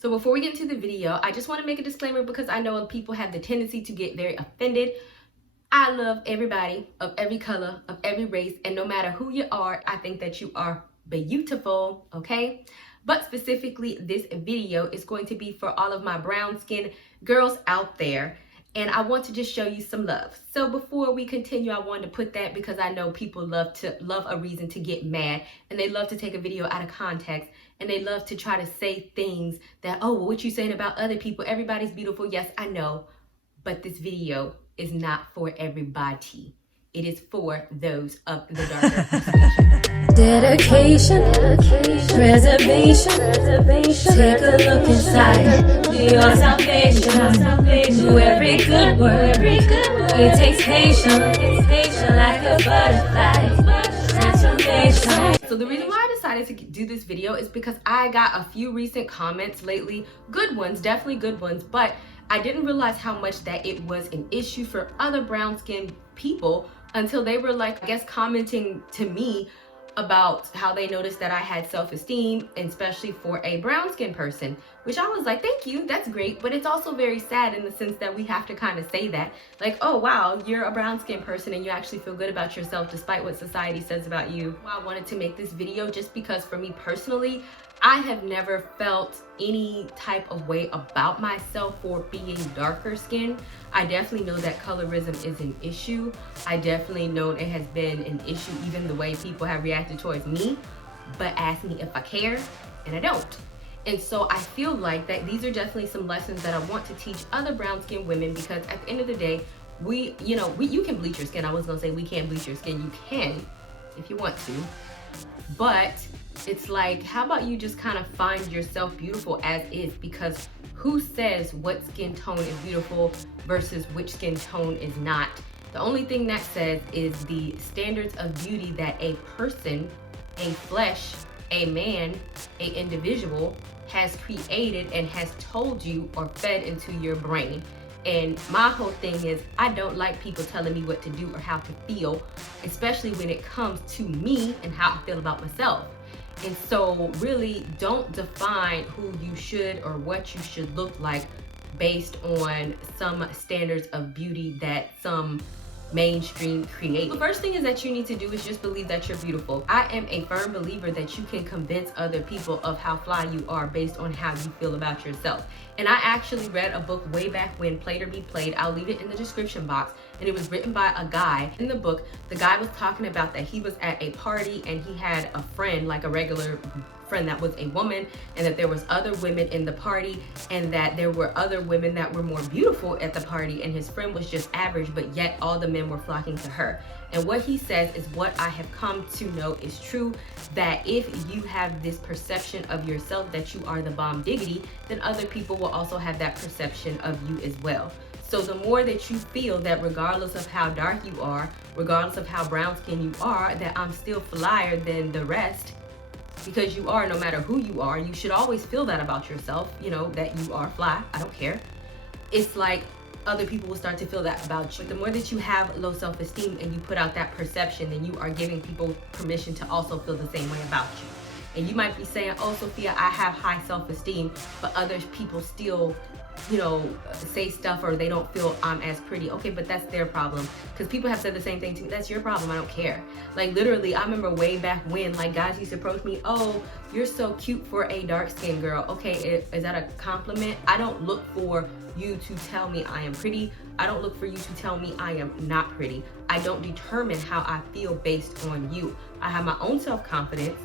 So before we get into the video, I just want to make a disclaimer because I know people have the tendency to get very offended. I love everybody of every color, of every race, and no matter who you are, I think that you are beautiful, okay? But specifically, this video is going to be for all of my brown skin girls out there, and I want to just show you some love. So before we continue, I wanted to put that because I know people love a reason to get mad, and they love to take a video out of context, and they love to try to say things that, oh, well, what you saying about other people? Everybody's beautiful. Yes, I know, but this video is not for everybody. It is for those of the darker persuasion. Dedication, preservation. Take a look inside. Do your salvation. Do every good work. It takes patience, like a butterfly. Transformation. So the reason why I decided to do this video is because I got a few recent comments lately, good ones, definitely good ones, but I didn't realize how much that it was an issue for other brown skinned people until they were like, I guess, commenting to me about how they noticed that I had self-esteem, especially for a brown skinned person, which I was like, thank you, that's great. But it's also very sad in the sense that we have to kind of say that, like, oh wow, you're a brown skinned person and you actually feel good about yourself despite what society says about you. I wanted to make this video just because for me personally, I have never felt any type of way about myself for being darker skinned. I definitely know that colorism is an issue. I definitely know it has been an issue, even the way people have reacted towards me, but ask me if I care, and I don't. And so I feel like that these are definitely some lessons that I want to teach other brown skinned women, because at the end of the day, you can bleach your skin. I was gonna say we can't bleach your skin. You can if you want to, but it's like, how about you just kind of find yourself beautiful as is? Because who says what skin tone is beautiful versus which skin tone is not? The only thing that says is the standards of beauty that a person, a flesh, a man, a individual has created and has told you or fed into your brain. And my whole thing is, I don't like people telling me what to do or how to feel, especially when it comes to me and how I feel about myself. And so really don't define who you should or what you should look like based on some standards of beauty that some mainstream create. The first thing is that you need to do is just believe that you're beautiful. I am a firm believer that you can convince other people of how fly you are based on how you feel about yourself. And I actually read a book way back when, Played or Be Played. I'll leave it in the description box. And it was written by a guy. In the book, the guy was talking about that he was at a party and he had a friend, like a regular friend that was a woman, and that there was other women in the party, and that there were other women that were more beautiful at the party, and his friend was just average, but yet all the men were flocking to her. And what he says is what I have come to know is true, that if you have this perception of yourself that you are the bomb diggity, then other people will also have that perception of you as well. So the more that you feel that regardless of how dark you are, regardless of how brown skinned you are, that I'm still flyer than the rest, because you are, no matter who you are, you should always feel that about yourself, you know, that you are fly, I don't care. It's like other people will start to feel that about you. The more that you have low self-esteem and you put out that perception, then you are giving people permission to also feel the same way about you. And you might be saying, oh, Sophia, I have high self-esteem, but other people still, you know, say stuff, or they don't feel I'm as pretty. Okay, but that's their problem, because people have said the same thing to me. That's your problem, I don't care. Like literally, I remember way back when, like, guys used to approach me, oh, you're so cute for a dark-skinned girl. Okay, is that a compliment? I don't look for you to tell me I am pretty. I don't look for you to tell me I am not pretty. I don't determine how I feel based on you. I have my own self-confidence,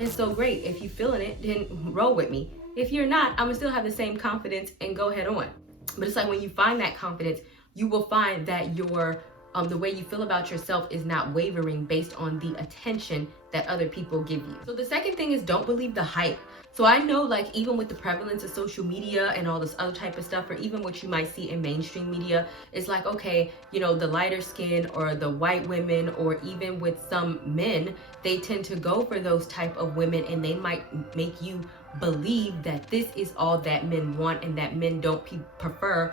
and so great, if you feeling it, then roll with me. If you're not, I'm gonna still have the same confidence and go head on. But it's like when you find that confidence, you will find that your the way you feel about yourself is not wavering based on the attention that other people give you. So the second thing is, don't believe the hype. So I know, like, even with the prevalence of social media and all this other type of stuff, or even what you might see in mainstream media, it's like, okay, you know, the lighter skin or the white women, or even with some men, they tend to go for those type of women, and they might make you believe that this is all that men want and that men don't prefer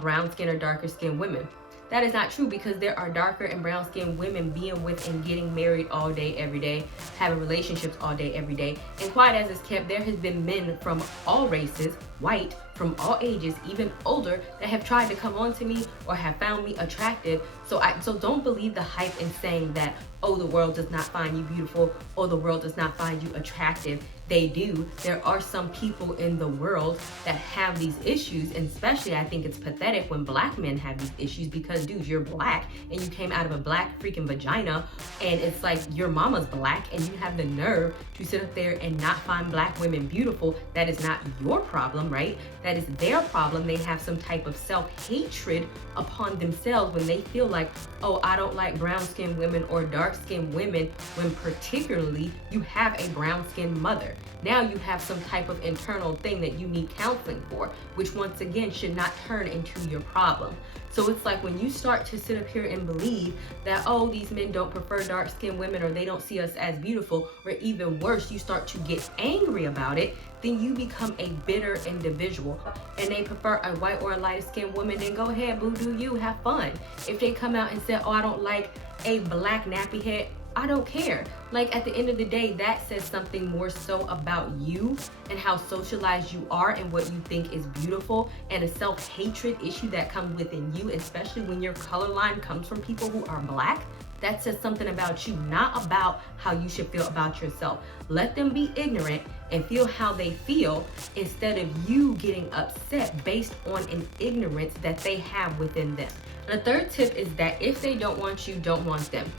brown skin or darker skin women. That is not true, because there are darker and brown skinned women being with and getting married all day, every day, having relationships all day, every day. And quiet as it's kept, there has been men from all races white from all ages, even older, that have tried to come on to me or have found me attractive. So don't believe the hype in saying that, oh, the world does not find you beautiful or the world does not find you attractive. They do. There are some people in the world that have these issues, and especially I think it's pathetic when black men have these issues because, dude, you're black and you came out of a black freaking vagina, and it's like your mama's black and you have the nerve to sit up there and not find black women beautiful. That is not your problem, right? That is their problem. They have some type of self-hatred upon themselves when they feel like, oh, I don't like brown-skinned women or dark-skinned women, when particularly you have a brown-skinned mother. Now you have some type of internal thing that you need counseling for, which once again should not turn into your problem. So it's like when you start to sit up here and believe that, oh, these men don't prefer dark-skinned women or they don't see us as beautiful, or even worse, you start to get angry about it, then you become a bitter individual. And they prefer a white or a lighter-skinned woman, then go ahead, boo, do you, have fun. If they come out and say, oh, I don't like a black nappy head, I don't care. Like, at the end of the day, that says something more so about you and how socialized you are and what you think is beautiful, and a self-hatred issue that comes within you, especially when your color line comes from people who are black. That says something about you, not about how you should feel about yourself. Let them be ignorant and feel how they feel instead of you getting upset based on an ignorance that they have within them. And the third tip is that if they don't want you, don't want them.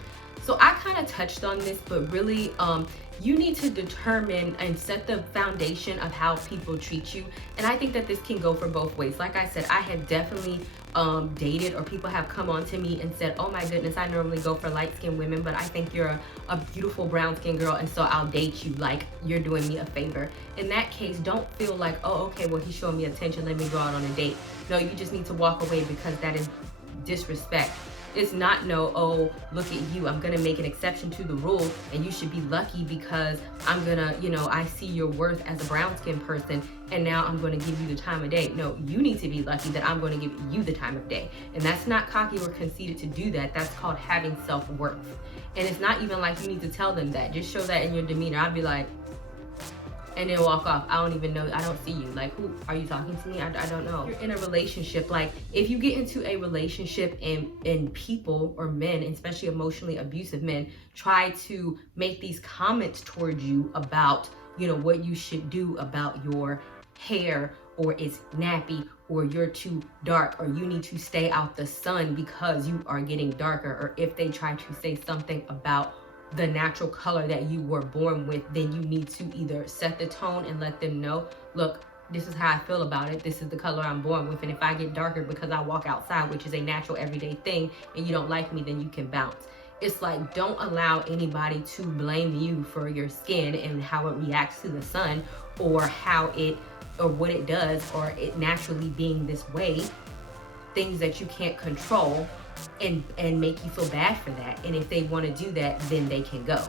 So I kind of touched on this, but really, you need to determine and set the foundation of how people treat you. And I think that this can go for both ways. Like I said, I have definitely dated, or people have come on to me and said, oh my goodness, I normally go for light-skinned women, but I think you're a beautiful brown-skinned girl, and so I'll date you, like you're doing me a favor. In that case, don't feel like, oh, okay, well, he's showing me attention, let me go out on a date. No, you just need to walk away, because that is disrespect. It's not, no, oh, look at you, I'm gonna make an exception to the rule and you should be lucky because I'm gonna, I see your worth as a brown-skinned person and now I'm gonna give you the time of day. No, you need to be lucky that I'm gonna give you the time of day. And that's not cocky or conceited to do that. That's called having self-worth. And it's not even like you need to tell them that. Just show that in your demeanor. I'd be like, and then walk off. I don't even know. I don't see you. Like, who are you talking to me? I don't know. You're in a relationship. Like, if you get into a relationship and people or men, especially emotionally abusive men, try to make these comments towards you about, what you should do about your hair, or it's nappy, or you're too dark, or you need to stay out the sun because you are getting darker, or if they try to say something about the natural color that you were born with, then you need to either set the tone and let them know, look, this is how I feel about it. This is the color I'm born with. And if I get darker because I walk outside, which is a natural everyday thing, and you don't like me, then you can bounce. It's like, don't allow anybody to blame you for your skin and how it reacts to the sun, or or what it does, or it naturally being this way, things that you can't control, and make you feel bad for that. And if they want to do that, then they can go.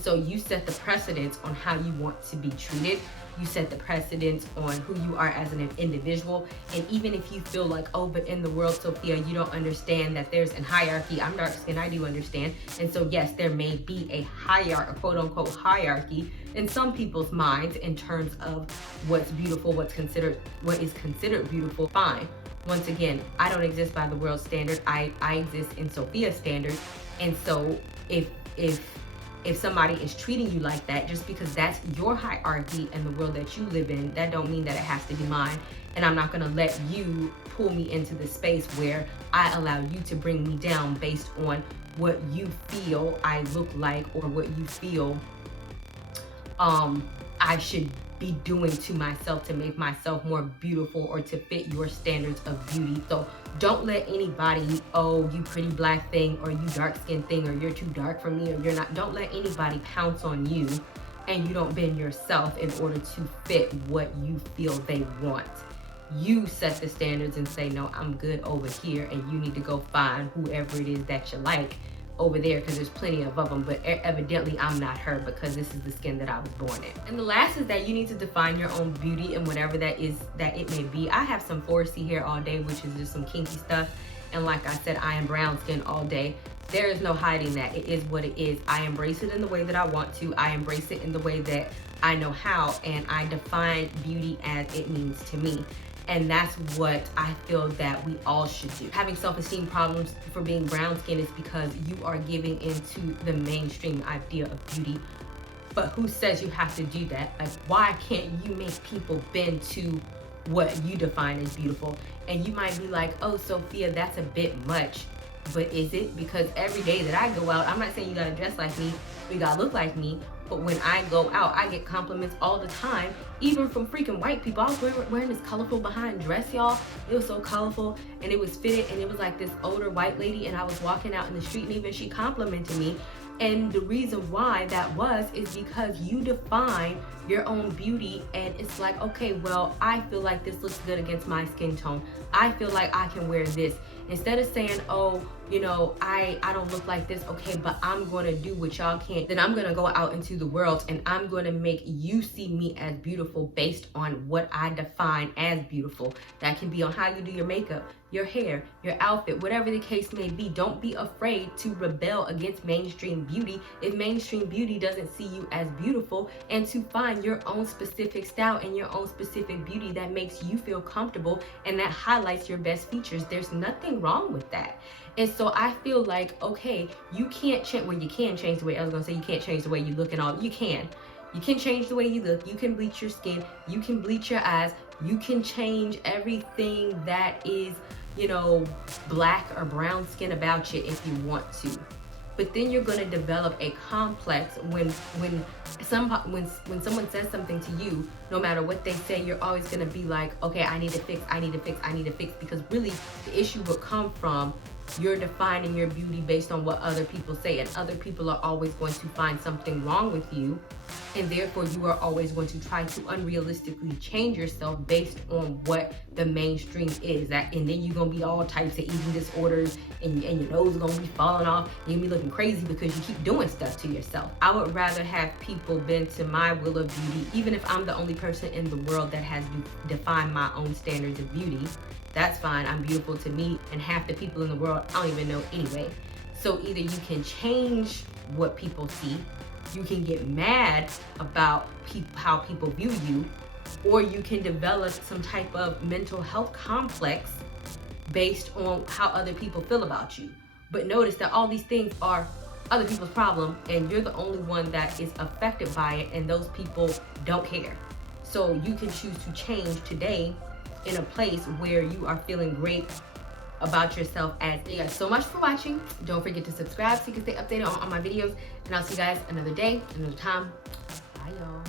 So you set the precedence on how you want to be treated. You set the precedence on who you are as an individual. And even if you feel like, oh, but in the world, Sophia, you don't understand that there's a hierarchy. I'm dark skinned, I do understand. And so yes, there may be a hierarchy, a quote unquote hierarchy in some people's minds in terms of what's beautiful, what is considered beautiful, fine. Once again, I don't exist by the world standard. I exist in Sophia's standard. And so if somebody is treating you like that, just because that's your hierarchy and the world that you live in, that don't mean that it has to be mine. And I'm not gonna let you pull me into the space where I allow you to bring me down based on what you feel I look like, or what you feel I should be doing to myself to make myself more beautiful, or to fit your standards of beauty. So don't let anybody, oh, you pretty black thing, or you dark skin thing, or you're too dark for me, or you're not. Don't let anybody pounce on you and you don't bend yourself in order to fit what you feel they want. You set the standards and say, no, I'm good over here, and you need to go find whoever it is that you like over there, because there's plenty of them, but evidently I'm not her, because this is the skin that I was born in. And the last is that you need to define your own beauty, and whatever that is that it may be. I have some 4C hair all day, which is just some kinky stuff, and like I said, I am brown skin all day. There is no hiding that. It is what it is. I embrace it in the way that I want to. I embrace it in the way that I know how, and I define beauty as it means to me. And that's what I feel that we all should do. Having self-esteem problems for being brown skinned is because you are giving into the mainstream idea of beauty. But who says you have to do that? Like, why can't you make people bend to what you define as beautiful? And you might be like, oh, Sophia, that's a bit much. But is it? Because every day that I go out, I'm not saying you gotta dress like me, you gotta look like me, but when I go out, I get compliments all the time, even from freaking white people. I was wearing this colorful behind dress, y'all. It was so colorful, and it was fitted, and it was like this older white lady, and I was walking out in the street, and even she complimented me. And the reason why that was is because you define your own beauty, and it's like, okay, well, I feel like this looks good against my skin tone. I feel like I can wear this. Instead of saying, oh, you know, I don't look like this, okay, but I'm gonna do what y'all can't, then I'm gonna go out into the world and I'm gonna make you see me as beautiful based on what I define as beautiful. That can be on how you do your makeup, your hair, your outfit, whatever the case may be. Don't be afraid to rebel against mainstream beauty if mainstream beauty doesn't see you as beautiful, and to find your own specific style and your own specific beauty that makes you feel comfortable and that highlights your best features. There's nothing wrong with that. And so I feel like, okay, you can't change, well, you can change the way, I was gonna say you can't change the way you look and all, you can. You can change the way you look, you can bleach your skin, you can bleach your eyes, you can change everything that is, you know, black or brown skin about you if you want to. But then you're gonna develop a complex when someone says something to you, no matter what they say, you're always gonna be like, okay, I need to fix, I need to fix, I need to fix, because really the issue will come from you're defining your beauty based on what other people say, and other people are always going to find something wrong with you, and therefore you are always going to try to unrealistically change yourself based on what the mainstream is. That, and then you're gonna be all types of eating disorders, and your nose is gonna be falling off, and you're gonna be looking crazy because you keep doing stuff to yourself. I would rather have people bend to my will of beauty, even if I'm the only person in the world that has defined my own standards of beauty. That's fine, I'm beautiful to me, and half the people in the world I don't even know anyway. So either you can change what people see, you can get mad about how people view you, or you can develop some type of mental health complex based on how other people feel about you. But notice that all these things are other people's problem, and you're the only one that is affected by it, and those people don't care. So you can choose to change today in a place where you are feeling great about yourself. As you guys so much for watching. Don't forget to subscribe so you can stay updated on all my videos, and I'll see you guys another day, another time. Bye, y'all.